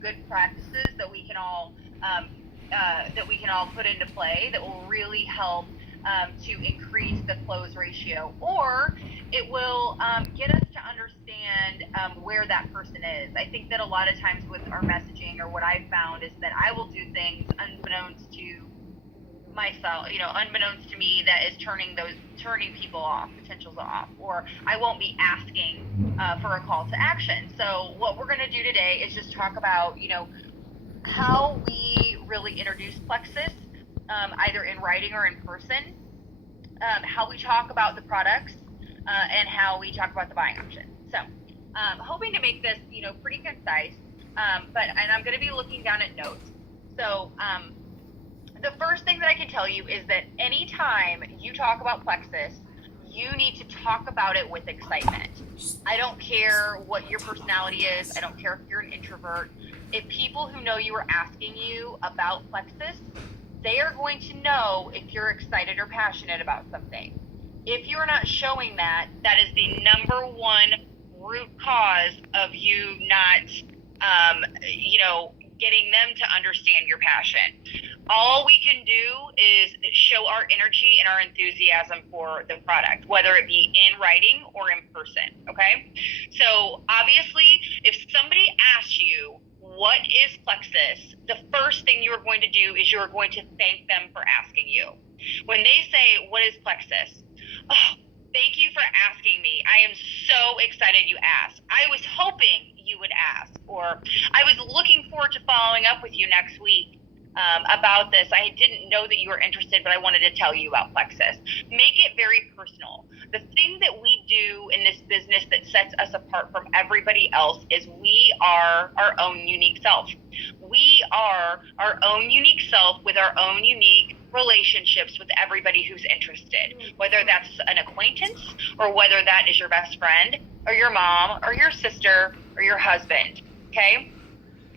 good practices that we can all put into play that will really help to increase the close ratio, or it will get us to understand where that person is. I think that a lot of times with our messaging, or what I've found, is that I will do things unbeknownst to myself, unbeknownst to me, that is turning people off, potentials off, or I won't be asking for a call to action. So what we're going to do today is just talk about, how we really introduce Plexus, either in writing or in person, how we talk about the products, and how we talk about the buying option. So hoping to make this, pretty concise, and I'm going to be looking down at notes. So the first thing that I can tell you is that anytime you talk about Plexus, you need to talk about it with excitement. I don't care what your personality is. I don't care if you're an introvert. If people who know you are asking you about Plexus, they are going to know if you're excited or passionate about something. If you're not showing that, that is the number one root cause of you not, getting them to understand your passion. All we can do is show our energy and our enthusiasm for the product, whether it be in writing or in person, okay? So obviously, if somebody asks you, what is Plexus? The first thing you are going to do is you are going to thank them for asking you. When they say, what is Plexus? Oh, thank you for asking me. I am so excited you asked. I was hoping you would ask, or I was looking forward to following up with you next week about this. I didn't know that you were interested, but I wanted to tell you about Plexus. Make it very personal. The thing that we do in this business that sets us apart from everybody else is we are our own unique self. We are our own unique self with our own unique relationships with everybody who's interested, whether that's an acquaintance or whether that is your best friend or your mom or your sister or your husband, okay?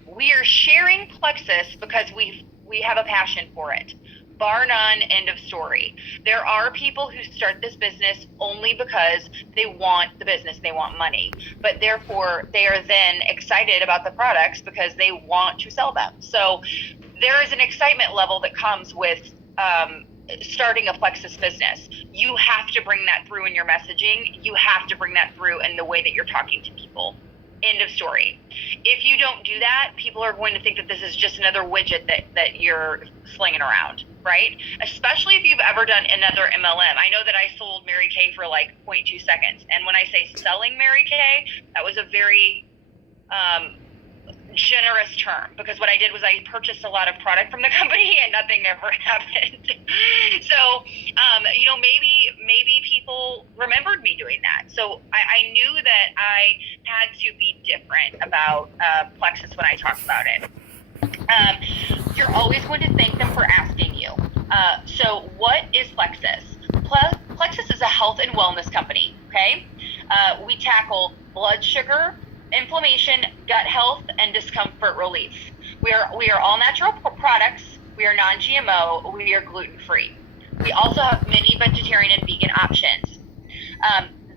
We are sharing Plexus because we have a passion for it. Bar none, end of story. There are people who start this business only because they want the business, they want money, but therefore they are then excited about the products because they want to sell them. So there is an excitement level that comes with starting a Plexus business. You have to bring that through in your messaging. You have to bring that through in the way that you're talking to people. End of story. If you don't do that, people are going to think that this is just another widget that you're slinging around, right? Especially if you've ever done another MLM. I know that I sold Mary Kay for like 0.2 seconds. And when I say selling Mary Kay, that was a very generous term, because what I did was I purchased a lot of product from the company and nothing ever happened. So, maybe people remembered me doing that. So I knew that I had to be different about Plexus when I talked about it. You're always going to thank them for asking you. So what is Plexus? Plexus is a health and wellness company, okay? We tackle blood sugar, inflammation, gut health, and discomfort relief. We are all natural products. We are non-GMO. We are gluten-free. We also have many vegetarian and vegan options.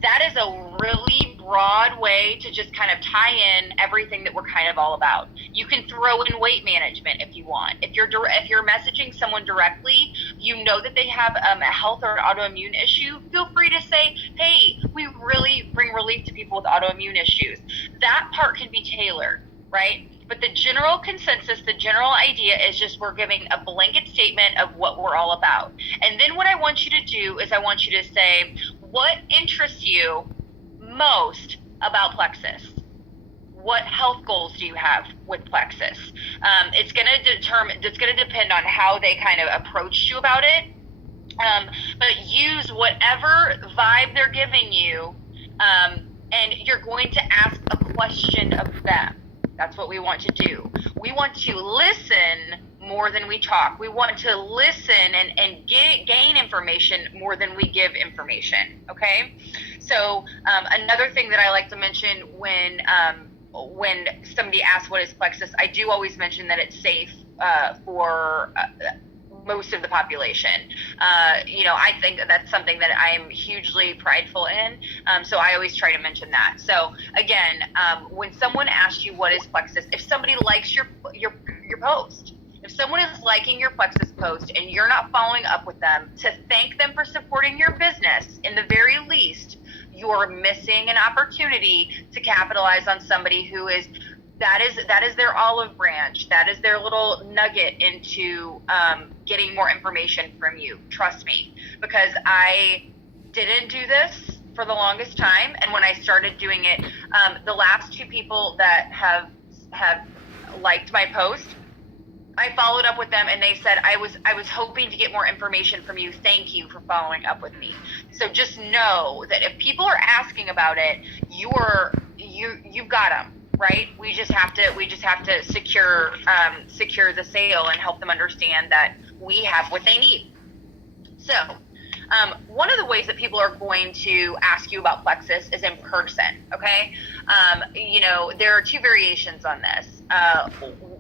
That is a really broad way to just kind of tie in everything that we're kind of all about. You can throw in weight management if you want. If you're messaging someone directly, you know that they have a health or autoimmune issue, feel free to say, hey, we really bring relief to people with autoimmune issues. That part can be tailored, right? But the general consensus, the general idea is just we're giving a blanket statement of what we're all about. And then what I want you to do is I want you to say, what interests you most about Plexus? What health goals do you have with Plexus? It's going to depend on how they kind of approached you about it. But use whatever vibe they're giving you, and you're going to ask a question of them. That's what we want to do. We want to listen more than we talk. We want to listen and gain information more than we give information, okay? So another thing that I like to mention when somebody asks what is Plexus, I do always mention that it's safe for most of the population. I think that's something that I'm hugely prideful in. So I always try to mention that. So again, when someone asks you what is Plexus, if somebody likes your post, if someone is liking your Plexus post and you're not following up with them to thank them for supporting your business, in the very least, you're missing an opportunity to capitalize on somebody who is that is their olive branch. That is their little nugget into getting more information from you. Trust me, because I didn't do this for the longest time, and when I started doing it, the last 2 people that have liked my post, I followed up with them, and they said, I was hoping to get more information from you. Thank you for following up with me. So just know that if people are asking about it, you've got them. Right? We just have to secure the sale and help them understand that we have what they need. So, one of the ways that people are going to ask you about Plexus is in person. Okay, there are 2 variations on this.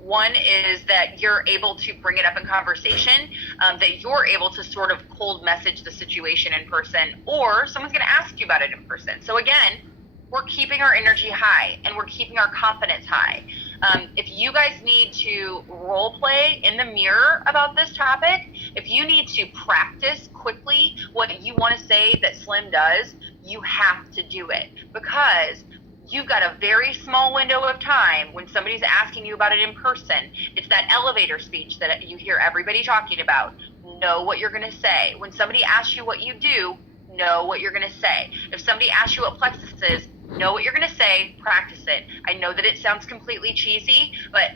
One is that you're able to bring it up in conversation, that you're able to sort of cold message the situation in person, or someone's going to ask you about it in person. So again, we're keeping our energy high and we're keeping our confidence high. If you guys need to role play in the mirror about this topic, if you need to practice quickly what you want to say that Slim does, you have to do it, because you've got a very small window of time when somebody's asking you about it in person. It's that elevator speech that you hear everybody talking about. Know what you're going to say. When somebody asks you what you do, know what you're going to say. If somebody asks you what Plexus is, know what you're going to say, practice it. I know that it sounds completely cheesy, but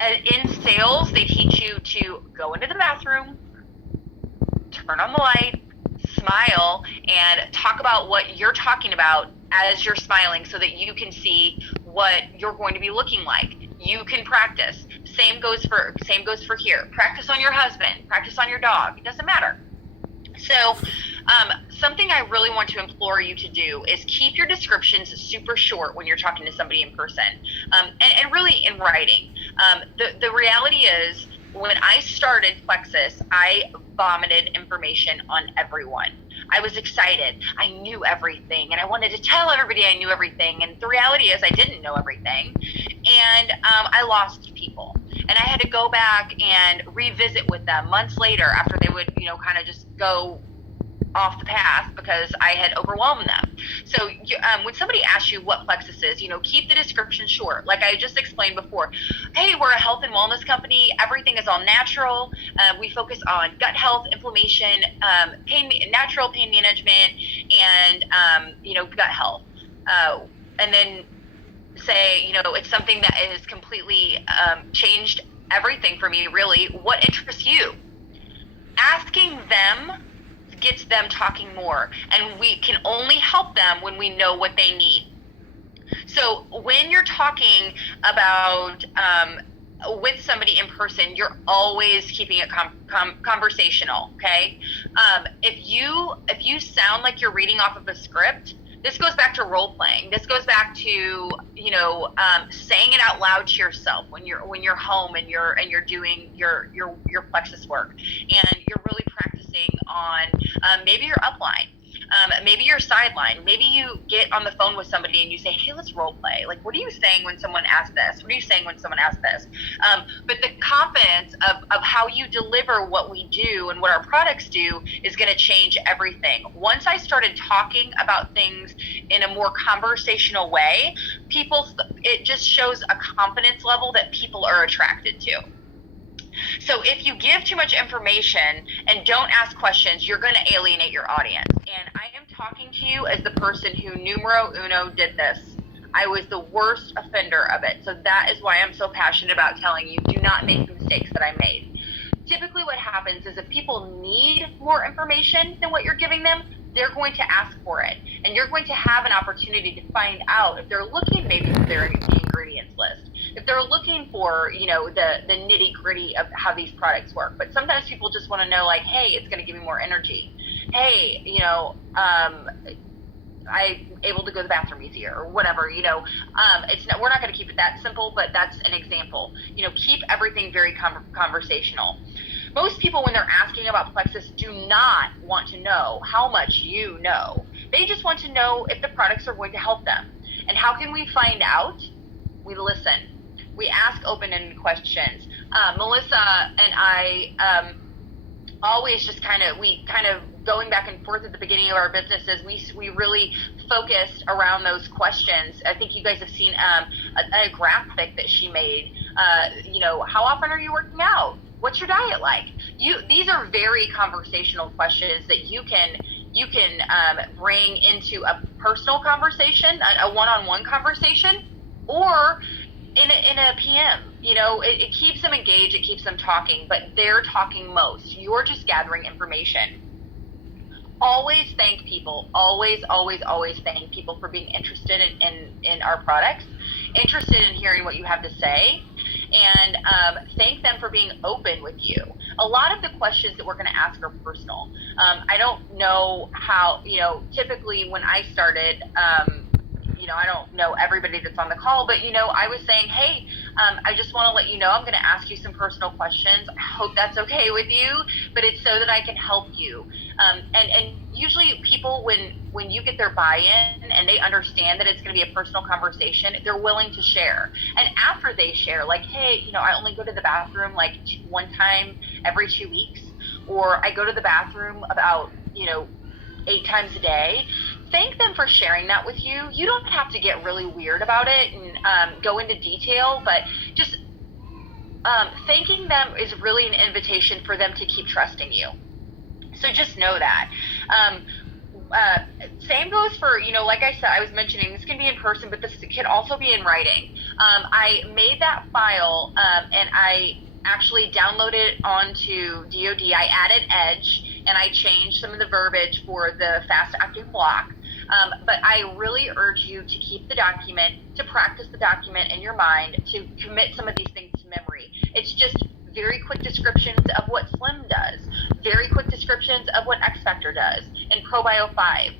in sales, they teach you to go into the bathroom, turn on the light, smile, and talk about what you're talking about as you're smiling so that you can see what you're going to be looking like. You can practice. Same goes for here. Practice on your husband, practice on your dog. It doesn't matter. So something I really want to implore you to do is keep your descriptions super short when you're talking to somebody in person, and really in writing. The reality is, when I started Plexus, I vomited information on everyone. I was excited. I knew everything, and I wanted to tell everybody I knew everything. And the reality is I didn't know everything, and I lost people. And I had to go back and revisit with them months later after they would, kind of just go off the path because I had overwhelmed them. So when somebody asks you what Plexus is, keep the description short. Like I just explained before, hey, we're a health and wellness company. Everything is all natural. We focus on gut health, inflammation, natural pain management, and, gut health. And then say, it's something that has completely changed everything for me, really. What interests you? Asking them gets them talking more, and we can only help them when we know what they need. So when you're talking about with somebody in person, you're always keeping it conversational, okay? If you sound like you're reading off of a script, this goes back to role playing. This goes back to saying it out loud to yourself when you're home and you're doing your Plexus work, and you're really practicing on maybe your upline, maybe your sideline. Maybe you get on the phone with somebody and you say, hey, let's role play. Like, what are you saying when someone asks this? What are you saying when someone asks this? But the confidence of how you deliver what we do and what our products do is going to change everything. Once I started talking about things in a more conversational way, it just shows a confidence level that people are attracted to. So if you give too much information and don't ask questions, you're going to alienate your audience. And I am talking to you as the person who numero uno did this. I was the worst offender of it. So that is why I'm so passionate about telling you, do not make the mistakes that I made. Typically what happens is if people need more information than what you're giving them, they're going to ask for it. And you're going to have an opportunity to find out if they're looking maybe for their ingredients list, if they're looking for, the nitty gritty of how these products work. But sometimes people just want to know, like, hey, it's going to give me more energy. Hey, I'm able to go to the bathroom easier, or whatever, we're not going to keep it that simple, but that's an example. Keep everything very conversational. Most people, when they're asking about Plexus, do not want to know how much you know. They just want to know if the products are going to help them. And how can we find out? We listen. We ask open-ended questions. Melissa and I always just kind of going back and forth at the beginning of our businesses, we really focused around those questions. I think you guys have seen a graphic that she made. How often are you working out? What's your diet like? These are very conversational questions that you can bring into a personal conversation, a one-on-one conversation, or in a PM. It keeps them engaged, it keeps them talking, but they're talking most. You're just gathering information. Always thank people. Always, always, always thank people for being interested in our products, interested in hearing what you have to say, and thank them for being open with you. A lot of the questions that we're going to ask are personal. I don't know how, typically when I started, I don't know everybody that's on the call, but, I was saying, hey, I just want to let you know I'm going to ask you some personal questions. I hope that's okay with you, but it's so that I can help you. And usually people, when you get their buy-in and they understand that it's going to be a personal conversation, they're willing to share. And after they share, like, hey, I only go to the bathroom like one time every 2 weeks, or I go to the bathroom about, 8 times a day. Thank them for sharing that with you. You don't have to get really weird about it and go into detail, but just thanking them is really an invitation for them to keep trusting you. So just know that. Same goes for, like I said, I was mentioning, this can be in person, but this can also be in writing. I made that file and I actually downloaded it onto DoD. I added Edge and I changed some of the verbiage for the fast acting block. But I really urge you to keep the document, to practice the document in your mind, to commit some of these things to memory. It's just very quick descriptions of what Slim does, very quick descriptions of what X Factor does, and ProBio 5.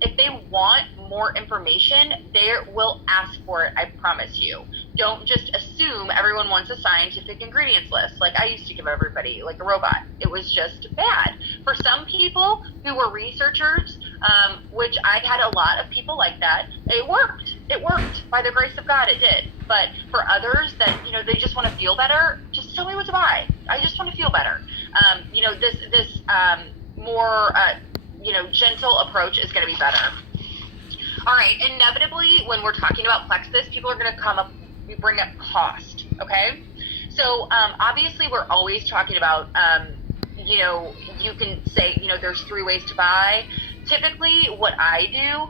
If they want more information, they will ask for it, I promise you. Don't just assume everyone wants a scientific ingredients list like I used to give everybody, like a robot. It was just bad. For some people who were researchers, which I've had a lot of people like that, it worked. It worked. By the grace of God, it did. But for others that, they just want to feel better, just tell me what to buy. I just want to feel better. This more, gentle approach is going to be better. All right. Inevitably, when we're talking about Plexus, people are going to bring up cost. Okay. So, obviously we're always talking about, you can say, there's 3 ways to buy. Typically what I do,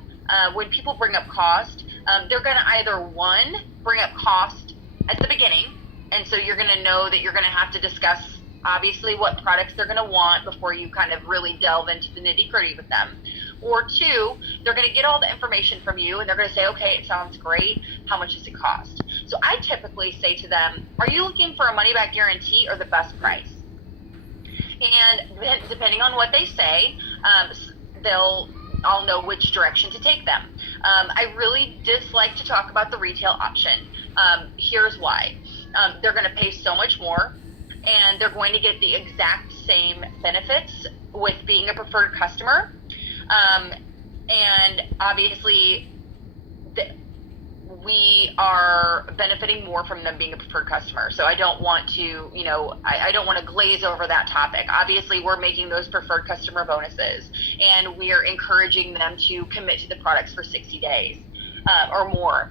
when people bring up cost, they're going to either, one, bring up cost at the beginning. And so you're going to know that you're going to have to discuss, obviously, what products they're going to want before you kind of really delve into the nitty-gritty with them. Or 2, they're going to get all the information from you, and they're going to say, okay, it sounds great. How much does it cost? So I typically say to them, are you looking for a money-back guarantee or the best price? And then, depending on what they say, I'll know which direction to take them. I really dislike to talk about the retail option. Here's why. They're going to pay so much more, and they're going to get the exact same benefits with being a preferred customer. And obviously, we are benefiting more from them being a preferred customer. So I don't want to, I don't want to glaze over that topic. Obviously, we're making those preferred customer bonuses, and we are encouraging them to commit to the products for 60 days or more.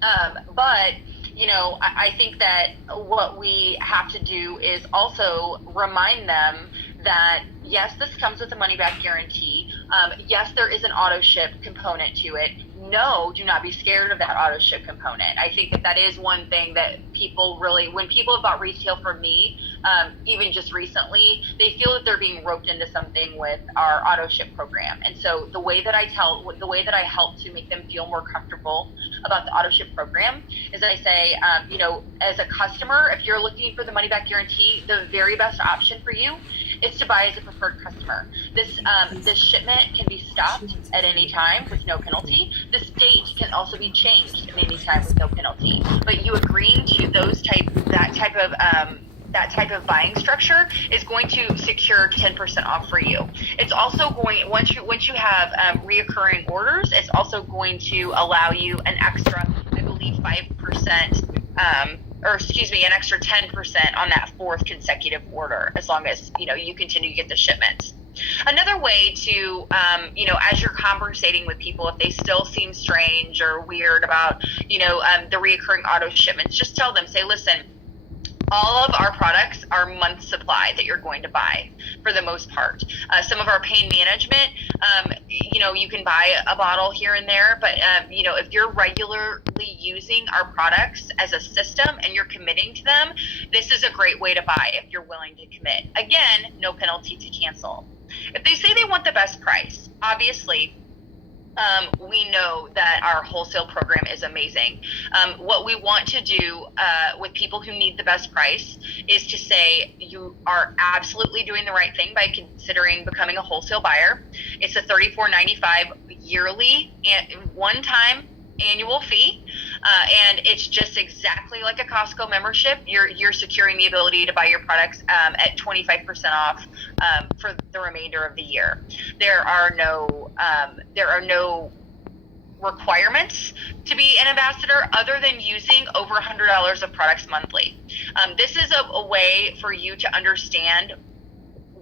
But I think that what we have to do is also remind them that, yes, this comes with a money-back guarantee. Yes, there is an auto-ship component to it. No, do not be scared of that auto-ship component. I think that is one thing that people really, when people have bought retail from me, even just recently, they feel that they're being roped into something with our auto-ship program. And so the way that I help to make them feel more comfortable about the auto-ship program is I say, as a customer, if you're looking for the money-back guarantee, the very best option for you is to buy as a preferred customer. This shipment can be stopped at any time with no penalty. This date can also be changed at any time with no penalty. But you agreeing to that type that type of buying structure is going to secure 10% off for you. It's also going, once you have reoccurring orders, it's also going to allow you an extra, I believe, 5%, an extra 10% on that fourth consecutive order, as long as, you continue to get the shipments. Another way to, as you're conversating with people, if they still seem strange or weird about, the reoccurring auto shipments, just tell them, say, listen, all of our products are month supply that you're going to buy for the most part. Some of our pain management, you can buy a bottle here and there, but, if you're regularly using our products as a system and you're committing to them, this is a great way to buy if you're willing to commit. Again, no penalty to cancel. If they say they want the best price, obviously, we know that our wholesale program is amazing. What we want to do with people who need the best price is to say you are absolutely doing the right thing by considering becoming a wholesale buyer. It's a $34.95 yearly one-time annual fee, and it's just exactly like a Costco membership. You're securing the ability to buy your products at 25% off for the remainder of the year. There are no requirements to be an ambassador other than using over $100 of products monthly. This is a way for you to understand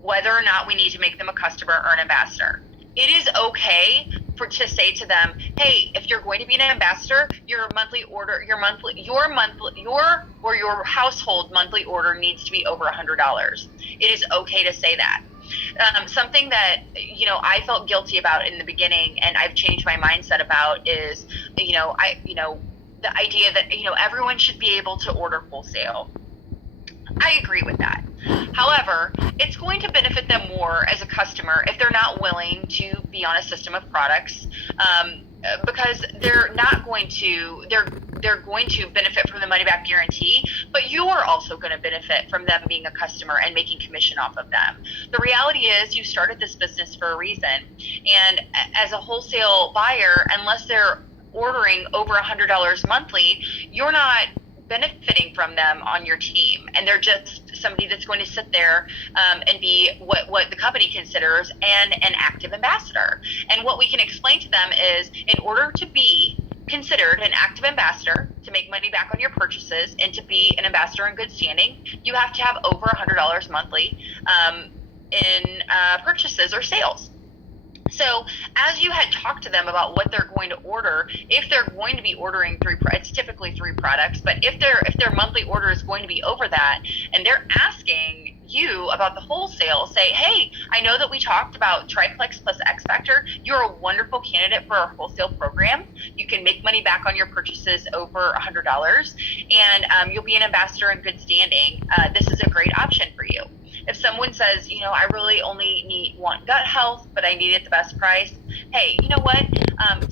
whether or not we need to make them a customer or an ambassador. It is okay to say to them, hey, if you're going to be an ambassador, your household monthly order needs to be over $100. It is okay to say that. Something that, I felt guilty about in the beginning, and I've changed my mindset about, is, the idea that, everyone should be able to order wholesale. I agree with that. However, it's going to benefit them more as a customer if they're not willing to be on a system of products, because they're going to benefit from the money back guarantee, but you're also going to benefit from them being a customer and making commission off of them. The reality is you started this business for a reason, and as a wholesale buyer, unless they're ordering over $100 monthly, you're not benefiting from them on your team, and they're just somebody that's going to sit there and be what the company considers an active ambassador. And what we can explain to them is, in order to be considered an active ambassador, to make money back on your purchases, and to be an ambassador in good standing, you have to have over $100 monthly in purchases or sales. So as you had talked to them about what they're going to order, if they're going to be ordering it's typically 3 products, but if their monthly order is going to be over that, and they're asking you about the wholesale, say, hey, I know that we talked about Triplex plus X Factor. You're a wonderful candidate for our wholesale program. You can make money back on your purchases over $100, and you'll be an ambassador in good standing. This is a great option for you. If someone says, I really only want gut health, but I need it at the best price, hey, you know what?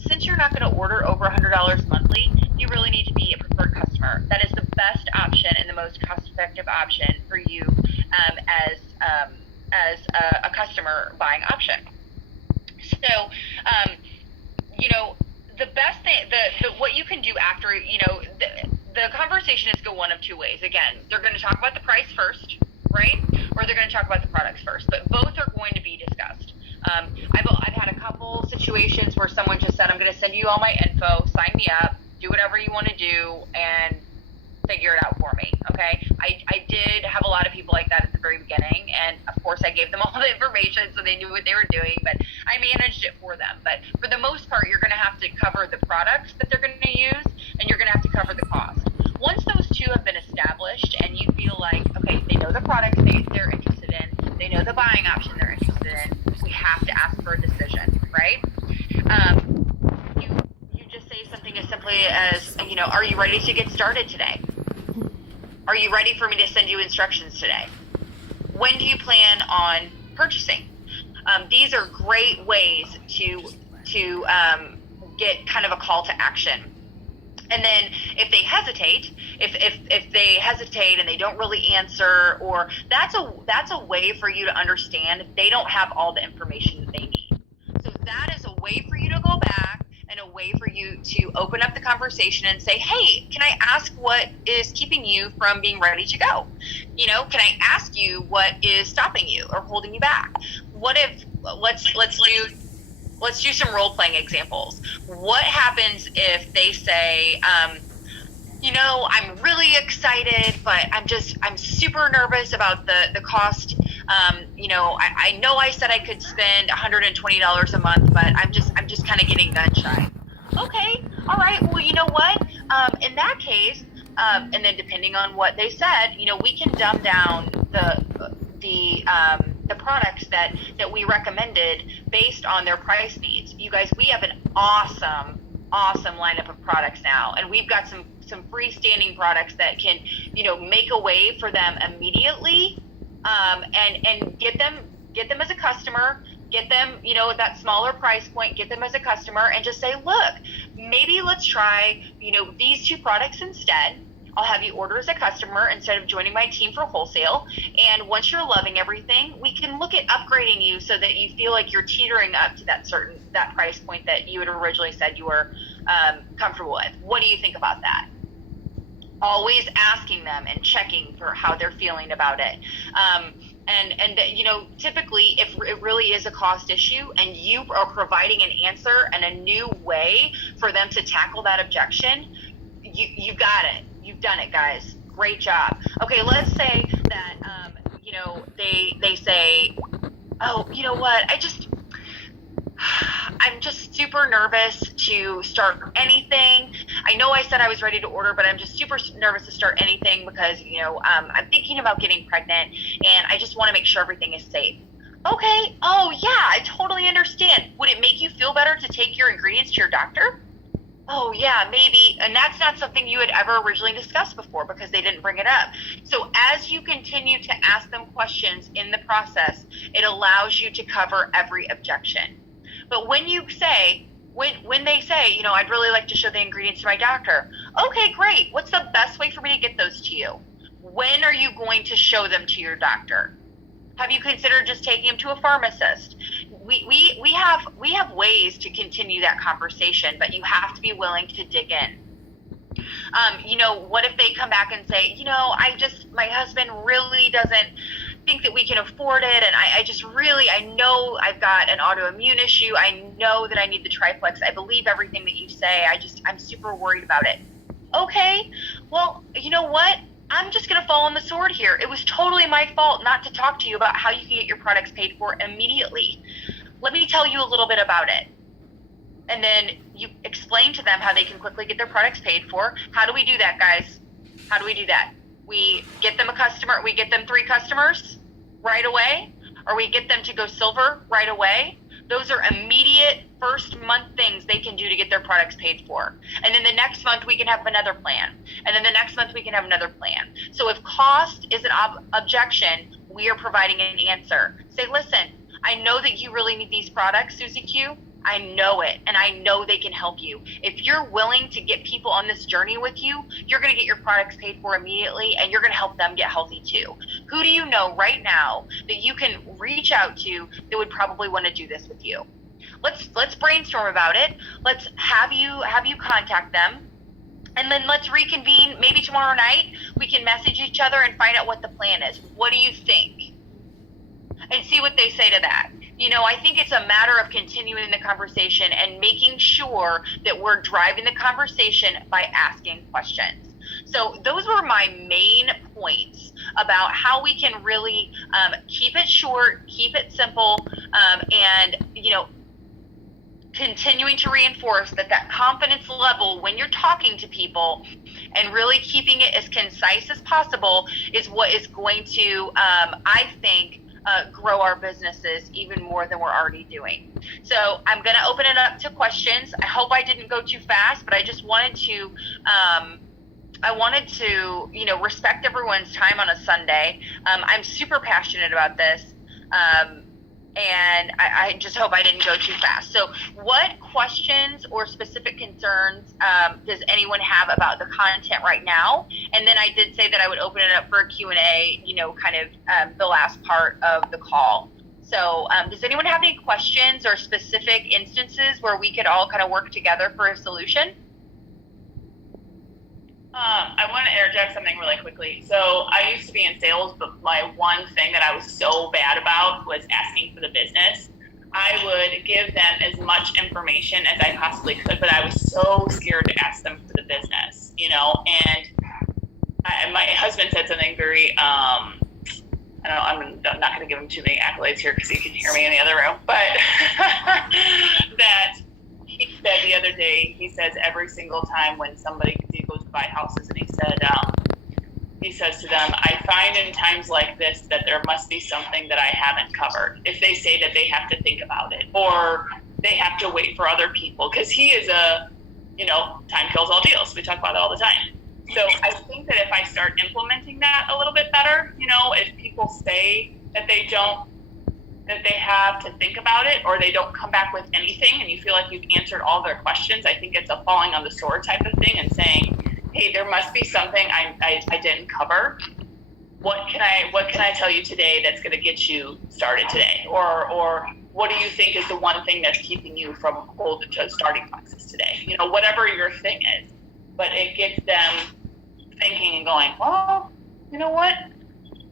Since you're not going to order over $100 monthly, you really need to be a preferred customer. That is the best option and the most cost-effective option for you as a customer buying option. So, the best thing, what you can do after, the conversation is go one of 2 ways. Again, they're going to talk about the price first, right? Or they're going to talk about the products first, but both are going to be discussed. I've had a couple situations where someone just said, I'm going to send you all my info, sign me up, do whatever you want to do, and figure it out for me, okay? I did have a lot of people like that at the very beginning, and of course I gave them all the information so they knew what they were doing, but I managed it for them. But for the most part, you're going to have to cover the products that they're going to use, and you're going to have to cover the cost. Once those 2 have been established and you feel like, okay, they know the product they're interested in, they know the buying option they're interested in, we have to ask for a decision, right? You just say something as simply as, are you ready to get started today? Are you ready for me to send you instructions today? When do you plan on purchasing? These are great ways to get kind of a call to action. And then if they hesitate, if they hesitate and they don't really answer, or that's a way for you to understand they don't have all the information that they need. So that is a way for you to go back and a way for you to open up the conversation and say, hey, can I ask what is keeping you from being ready to go? You know, can I ask you what is stopping you or holding you back? What if, let's do some role-playing examples. What happens if they say, you know, I'm really excited, but I'm super nervous about the cost. You know I said I could spend $120 a month, but I'm just kind of getting gun shy. Okay, all right. Well, you know what? In that case, and then depending on what they said, you know, we can dumb down the products that we recommended based on their price needs. You guys, we have an awesome lineup of products now, and we've got some freestanding products that can, you know, make a way for them immediately, and get them as a customer, get them, you know, at that smaller price point, get them as a customer, and just say, look, maybe let's try, you know, these 2 products instead. I'll have you order as a customer instead of joining my team for wholesale. And once you're loving everything, we can look at upgrading you so that you feel like you're teetering up to that price point that you had originally said you were comfortable with. What do you think about that? Always asking them and checking for how they're feeling about it. And you know, typically, if it really is a cost issue and you are providing an answer and a new way for them to tackle that objection, you've got it. You've done it, guys. Great job. Okay, let's say that, you know, they say, oh, you know what, I'm just super nervous to start anything. I know I said I was ready to order, but I'm just super nervous to start anything because, you know, I'm thinking about getting pregnant, and I just want to make sure everything is safe. Okay. Oh, yeah, I totally understand. Would it make you feel better to take your ingredients to your doctor? Oh, yeah, maybe. And that's not something you had ever originally discussed before because they didn't bring it up. So as you continue to ask them questions in the process, it allows you to cover every objection. But when you say, when they say, you know, I'd really like to show the ingredients to my doctor. Okay, great. What's the best way for me to get those to you? When are you going to show them to your doctor? Have you considered just taking them to a pharmacist? We have ways to continue that conversation, but you have to be willing to dig in. You know, what if they come back and say, you know, my husband really doesn't think that we can afford it, and I know I've got an autoimmune issue. I know that I need the triplex. I believe everything that you say. I'm super worried about it. Okay, well, you know what? I'm just going to fall on the sword here. It was totally my fault not to talk to you about how you can get your products paid for immediately. Let me tell you a little bit about it. And then you explain to them how they can quickly get their products paid for. How do we do that, guys? How do we do that? We get them a customer. We get them 3 customers right away, or we get them to go silver right away. Those are immediate first month things they can do to get their products paid for. And then the next month we can have another plan. And then the next month we can have another plan. So if cost is an objection, we are providing an answer. Say, listen, I know that you really need these products, Susie Q. I know it, and I know they can help you. If you're willing to get people on this journey with you, you're going to get your products paid for immediately, and you're going to help them get healthy too. Who do you know right now that you can reach out to that would probably want to do this with you? Let's brainstorm about it. Let's have you contact them, and then let's reconvene maybe tomorrow night. We can message each other and find out what the plan is. What do you think? And see what they say to that. You know, I think it's a matter of continuing the conversation and making sure that we're driving the conversation by asking questions. So those were my main points about how we can really keep it short, keep it simple, and, you know, continuing to reinforce that confidence level when you're talking to people and really keeping it as concise as possible is what is going to, I think, grow our businesses even more than we're already doing. So I'm going to open it up to questions. I hope I didn't go too fast, but I just wanted to, you know, respect everyone's time on a Sunday. I'm super passionate about this. And I just hope I didn't go too fast. So what questions or specific concerns does anyone have about the content right now? And then I did say that I would open it up for a Q&A, you know, kind of the last part of the call. So does anyone have any questions or specific instances where we could all kind of work together for a solution? I want to interject something really quickly. So I used to be in sales, but my one thing that I was so bad about was asking for the business. I would give them as much information as I possibly could, but I was so scared to ask them for the business, you know. And my husband said something very, I don't know, I'm not going to give him too many accolades here because he can hear me in the other room, but that he said the other day, he says every single time when somebody goes to buy houses, and he says to them, I find in times like this that there must be something that I haven't covered. If they say that they have to think about it or they have to wait for other people, because he is time kills all deals. We talk about it all the time. So I think that if I start implementing that a little bit better, if people say that they have to think about it or they don't come back with anything and you feel like you've answered all their questions, I think it's a falling on the sword type of thing and saying, hey, there must be something I didn't cover. What can I tell you today that's going to get you started today? Or what do you think is the one thing that's keeping you from starting Plexus today? Whatever your thing is. But it gets them thinking and going, well, you know what?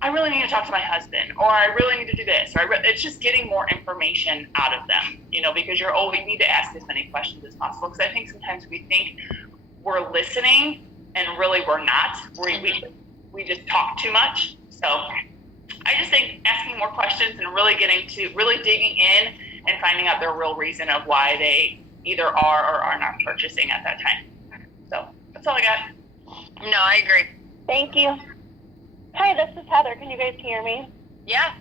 I really need to talk to my husband, or I really need to do this, or it's just getting more information out of them, because you need to ask as many questions as possible. Because I think sometimes we think we're listening and really we're not. We just talk too much. So I just think asking more questions and really digging in and finding out their real reason of why they either are or are not purchasing at that time. So that's all I got. No, I agree. Thank you. Hi, this is Heather. Can you guys hear me? Yeah.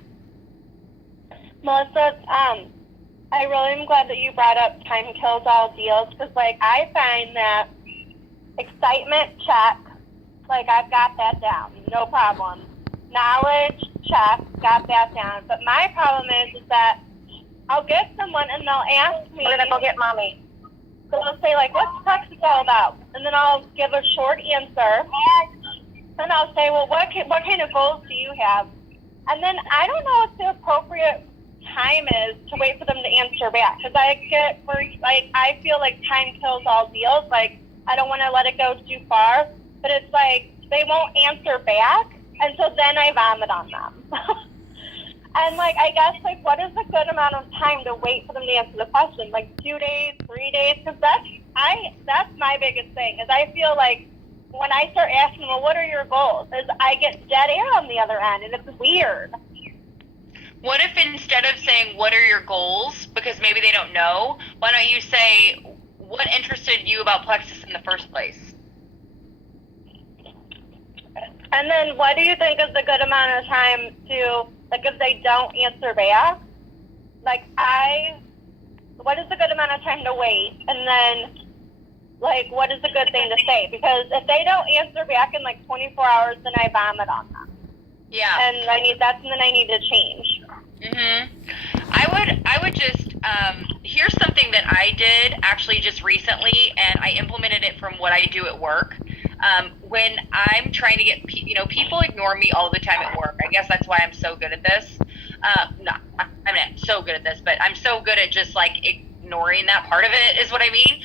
Melissa, I really am glad that you brought up time kills all deals because, I find that excitement, check. I've got that down. No problem. Knowledge, check. Got that down. But my problem is that I'll get someone and they'll ask me. We're going to go get Mommy. So they'll say, what's Plexus all about? And then I'll give a short answer. And I'll say, well, what kind of goals do you have? And then I don't know what the appropriate time is to wait for them to answer back. Because I feel like time kills all deals. I don't want to let it go too far. But it's they won't answer back. And so then I vomit on them. And I guess what is a good amount of time to wait for them to answer the question? 2 days, 3 days? Because that's my biggest thing. Is I feel when I start asking, well, what are your goals? Is I get dead air on the other end, and it's weird. What if instead of saying, what are your goals, because maybe they don't know, why don't you say, what interested you about Plexus in the first place? And then what do you think is a good amount of time to, if they don't answer back? What is a good amount of time to wait? And then what is a good thing to say? Because if they don't answer back in 24 hours, then I vomit on them. Yeah. And that's when I need to change. I would just, here's something that I did actually just recently, and I implemented it from what I do at work. When I'm trying to get, people ignore me all the time at work. I guess that's why I'm so good at this. I'm not so good at this, but I'm so good at just ignoring that part of it is what I mean.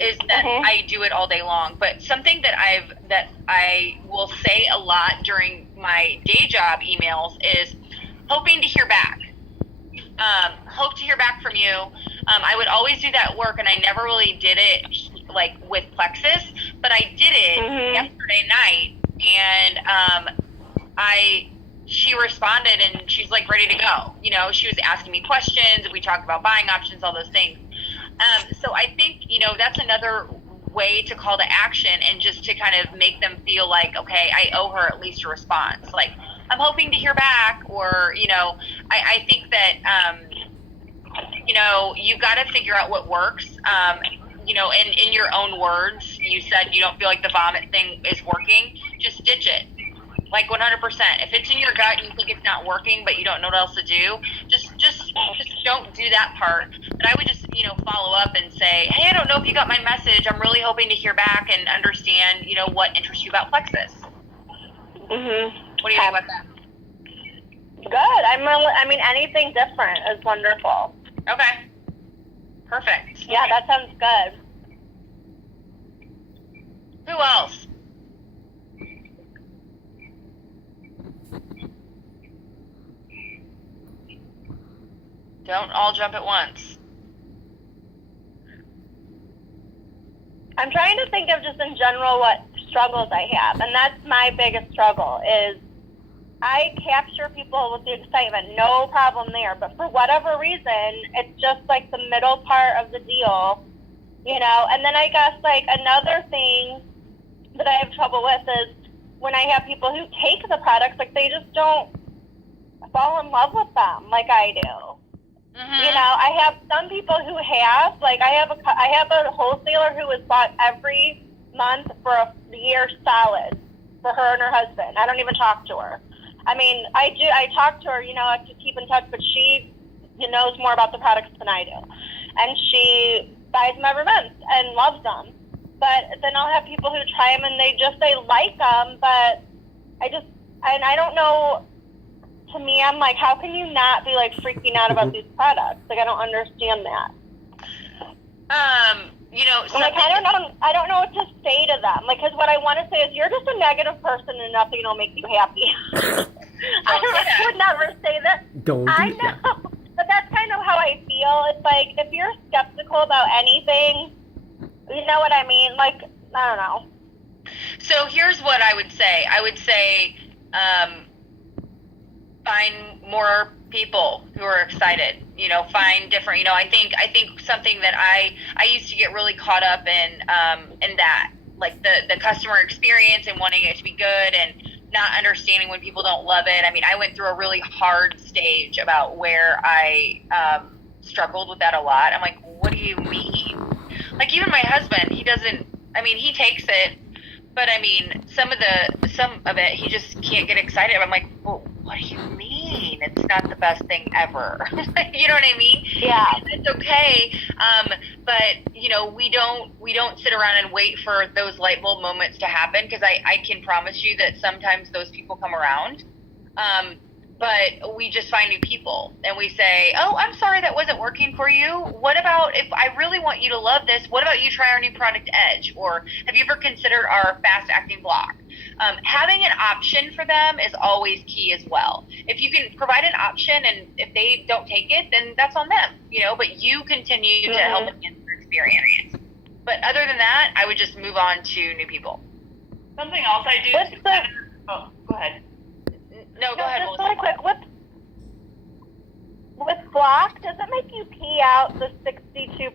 Is that I do it all day long. But something that I will say a lot during my day job emails is hoping to hear back. Hope to hear back from you. I would always do that work, and I never really did it with Plexus, but I did it yesterday night, and she responded, and she's ready to go. She was asking me questions, and we talked about buying options, all those things. So I think, that's another way to call to action and just to kind of make them feel okay, I owe her at least a response. I'm hoping to hear back, or, I think that, you've got to figure out what works. In your own words, you said you don't feel like the vomit thing is working, just ditch it. 100%. If it's in your gut and you think it's not working, but you don't know what else to do, just don't do that part. But I would just, follow up and say, hey, I don't know if you got my message. I'm really hoping to hear back and understand, what interests you about Plexus. Mm-hmm. What do you think about that? Good. I mean, anything different is wonderful. Okay. Perfect. Yeah, that sounds good. Who else? Don't all jump at once. I'm trying to think of just in general what struggles I have, and that's my biggest struggle is I capture people with the excitement, no problem there, but for whatever reason, it's just like the middle part of the deal, you know. And then I guess like another thing that I have trouble with is when I have people who take the products, like they just don't fall in love with them like I do. Mm-hmm. You know, I have some people who have, like I have a wholesaler who has bought every month for a year solid for her and her husband. I don't even talk to her. I mean, I talk to her, you know, I have to keep in touch, but she knows more about the products than I do. And she buys them every month and loves them. But then I'll have people who try them and they like them, but I don't know. To me, I'm like, how can you not be like freaking out about these products? Like, I don't understand that. You know, Like, I don't know what to say to them. Like, because what I want to say is, you're just a negative person and nothing will make you happy. I would never say that. Don't do I know, but that's kind of how I feel. It's like, if you're skeptical about anything, you know what I mean? Like, I don't know. So here's what I would say. I would say, find more people who are excited, you know, find different, you know, I think something that I used to get really caught up in that, like the customer experience and wanting it to be good and not understanding when people don't love it. I mean, I went through a really hard stage about where I struggled with that a lot. I'm like, what do you mean? Like, even my husband, he takes it, but I mean, some of it, he just can't get excited. I'm like, well, what do you mean? It's not the best thing ever. You know what I mean? Yeah. It's okay. But you know, we don't sit around and wait for those light bulb moments to happen, because I can promise you that sometimes those people come around. But we just find new people and we say, oh, I'm sorry that wasn't working for you. What about, if I really want you to love this, what about you try our new product Edge? Or have you ever considered our fast acting block? Having an option for them is always key as well. If you can provide an option and if they don't take it, then that's on them, you know, but you continue to help enhance their experience. But other than that, I would just move on to new people. Something else I do. Oh, go ahead. No, go ahead. Just really quick, with Block, does it make you pee out the 62%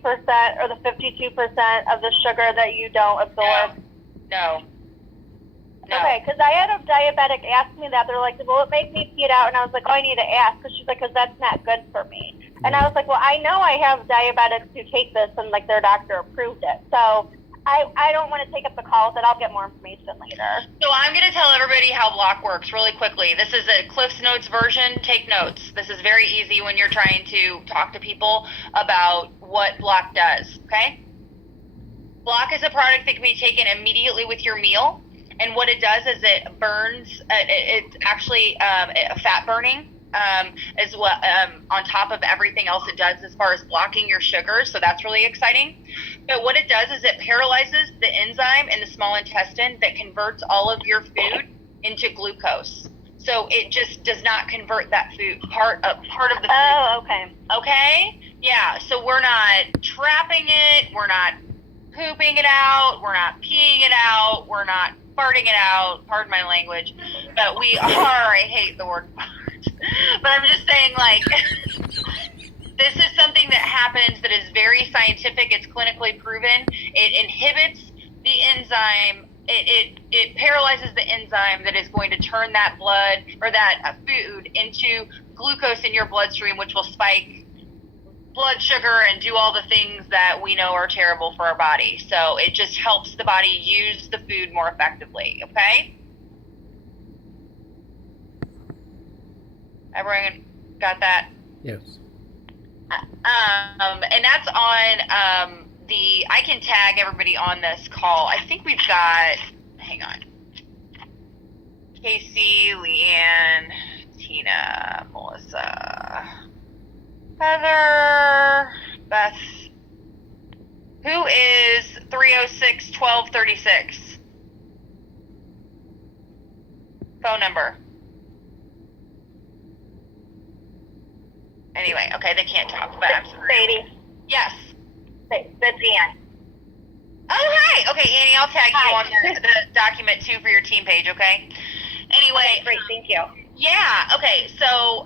or the 52% of the sugar that you don't absorb? No. Okay, because I had a diabetic ask me that. They're like, well, it makes me pee it out. And I was like, oh, I need to ask. Because she's like, because that's not good for me. And I was like, well, I know I have diabetics who take this and, like, their doctor approved it. So I don't want to take up the call, but I'll get more information later. So I'm going to tell everybody how Block works really quickly. This is a Cliff's Notes version. Take notes. This is very easy when you're trying to talk to people about what Block does, okay? Block is a product that can be taken immediately with your meal. And what it does is it burns, it's actually fat burning as well, on top of everything else it does as far as blocking your sugars. So that's really exciting. But what it does is it paralyzes the enzyme in the small intestine that converts all of your food into glucose. So it just does not convert that food, part of the food. Oh, okay. Okay? Yeah, so we're not trapping it, we're not pooping it out, we're not peeing it out, we're not farting it out, pardon my language, but we are, I hate the word fart, but I'm just saying, like, this is something that happens that is very scientific, it's clinically proven, it inhibits the enzyme, it paralyzes the enzyme that is going to turn that blood, or that food, into glucose in your bloodstream, which will spike blood sugar and do all the things that we know are terrible for our body. So it just helps the body use the food more effectively, okay? Everyone got that? Yes. And that's on I can tag everybody on this call. I think we've got, hang on, Casey, Leanne, Tina, Melissa, Heather, Beth. Who is 306-1236? Phone number. Anyway, okay, they can't talk, but I'm sorry. Sadie. Yes. That's Ann. Oh, hi. Okay, Annie, I'll tag you Hi. on the document, too, for your team page, okay? Anyway. Okay, great, thank you. Yeah, okay, so,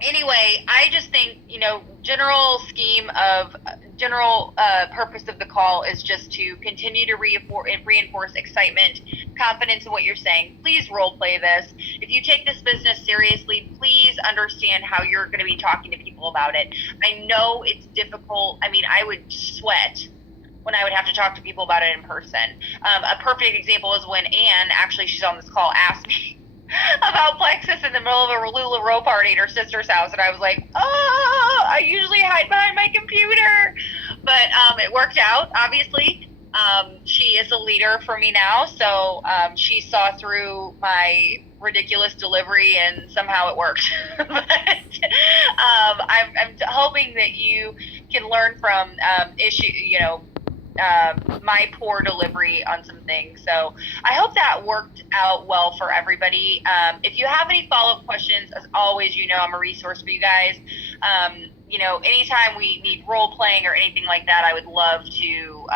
anyway, I just think, general purpose of the call is just to continue to reinforce excitement, confidence in what you're saying. Please role play this. If you take this business seriously, please understand how you're going to be talking to people about it. I know it's difficult. I mean, I would sweat when I would have to talk to people about it in person. A perfect example is when Anne, actually she's on this call, asked me about Plexus in the middle of a LuLaRoe party at her sister's house, and I was like, oh, I usually hide behind my computer. But it worked out, obviously. She is a leader for me now, so she saw through my ridiculous delivery, and somehow it worked. But I'm hoping that you can learn from my poor delivery on some things. So I hope that worked out well for everybody. If you have any follow-up questions, as always, I'm a resource for you guys. Anytime we need role playing or anything like that, I would love to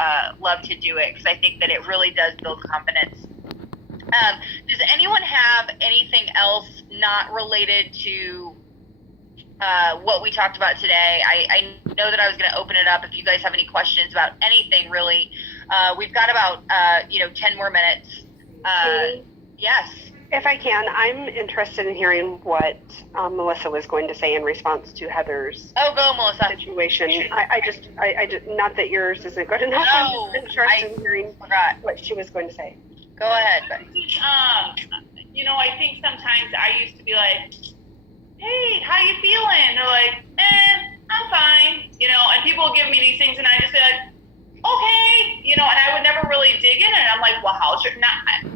do it, because I think that it really does build confidence. Does anyone have anything else not related to what we talked about today? I know that I was going to open it up if you guys have any questions about anything, really. We've got about 10 more minutes. Yes. If I can, I'm interested in hearing what Melissa was going to say in response to Heather's Oh, go, Melissa. situation. I just, not that yours isn't good enough. No, I'm just interested in hearing what she was going to say. Go ahead. I think sometimes I used to be like, hey, how you feeling? They're like, I'm fine, and people will give me these things, and I just said, okay, and I would never really dig in, and I'm like, well,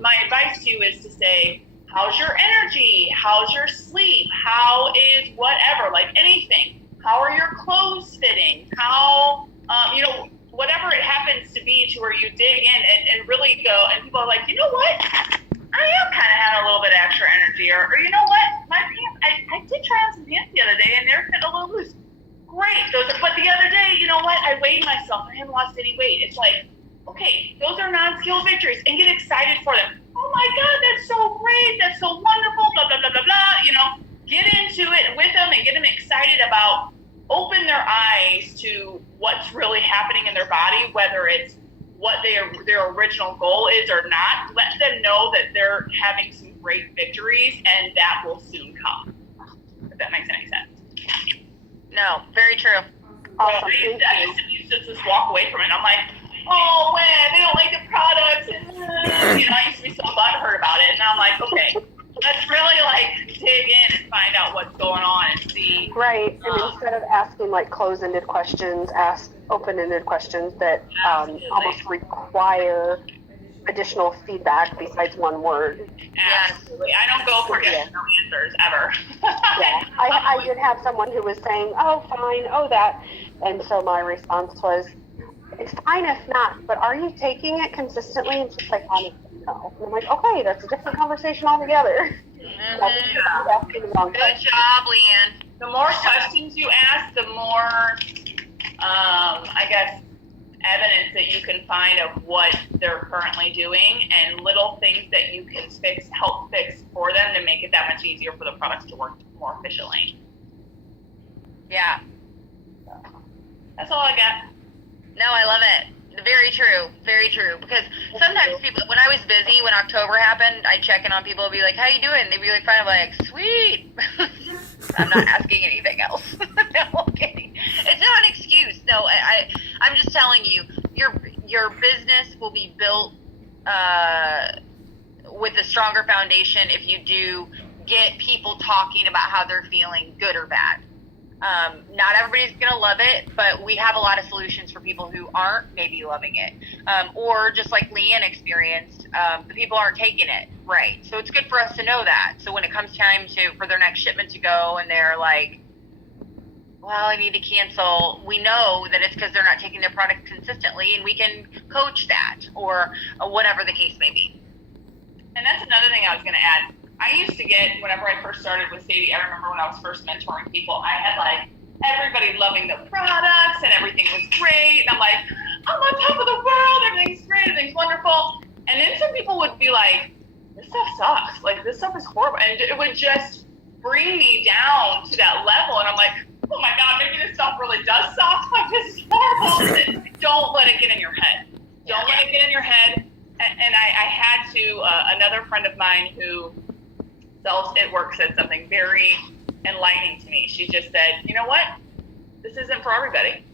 my advice to you is to say, how's your energy? How's your sleep? How is whatever, like anything? How are your clothes fitting? How, whatever it happens to be, to where you dig in and really go, and people are like, you know what? I am kind of having a little bit of extra energy, or you know what? My pants, I did try on some pants the other day, and they're fitting a little loose. Great. But the other day, you know what? I weighed myself. I haven't lost any weight. It's like, okay, those are non-skill victories, and get excited for them. Oh my God, that's so great. That's so wonderful. Blah, blah, blah, blah, blah. Get into it with them and get them excited about, open their eyes to what's really happening in their body, whether it's what their original goal is or not. Let them know that they're having some great victories, and that will soon come. If that makes any sense. No, very true. Awesome. I used to just walk away from it. I'm like, oh, man, they don't like the products. And, I used to be so butthurt about it. And I'm like, okay, let's really dig in and find out what's going on and see. Right, and instead of asking close-ended questions, ask open-ended questions that almost require additional feedback besides one word. Absolutely. I don't go for yes no answers ever. Yeah, I did have someone who was saying, oh, fine, oh, that. And so my response was, it's fine if not, but are you taking it consistently? And she's like, honestly, no. And I'm like, okay, that's a different conversation altogether. Mm-hmm. Good job, Leanne. The more questions you ask, the more, I guess, evidence that you can find of what they're currently doing, and little things that you can help fix for them to make it that much easier for the products to work more efficiently. Yeah. So, that's all I got. No, I love it. Very true. Very true. Because sometimes people, when I was busy, when October happened, I'd check in on people and be like, how you doing? They'd be like, fine. I'm like, sweet. I'm not asking anything else. No, I'm kidding. It's not an excuse. No, I'm just telling you, your business will be built with a stronger foundation if you do get people talking about how they're feeling, good or bad. Not everybody's going to love it, but we have a lot of solutions for people who aren't maybe loving it. Or just like Leanne experienced, the people aren't taking it right. So it's good for us to know that. So when it comes time for their next shipment to go and they're like, well, I need to cancel, we know that it's because they're not taking their product consistently, and we can coach that or whatever the case may be. And that's another thing I was going to add. I used to get, whenever I first started with Sadie, I remember when I was first mentoring people, I had like everybody loving the products and everything was great. And I'm like, I'm on top of the world. Everything's great. Everything's wonderful. And then some people would be like, this stuff sucks. Like, this stuff is horrible. And it would just bring me down to that level. And I'm like, oh my God, maybe this stuff really does suck. Like, this is horrible. Don't let it get in your head. Don't let it get in your head. And I had to, another friend of mine who sells It Works said something very enlightening to me. She just said, you know what? This isn't for everybody.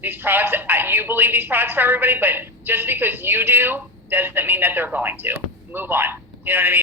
These products, you believe these products for everybody, but just because you do doesn't mean that they're going to. Move on. You know what I mean?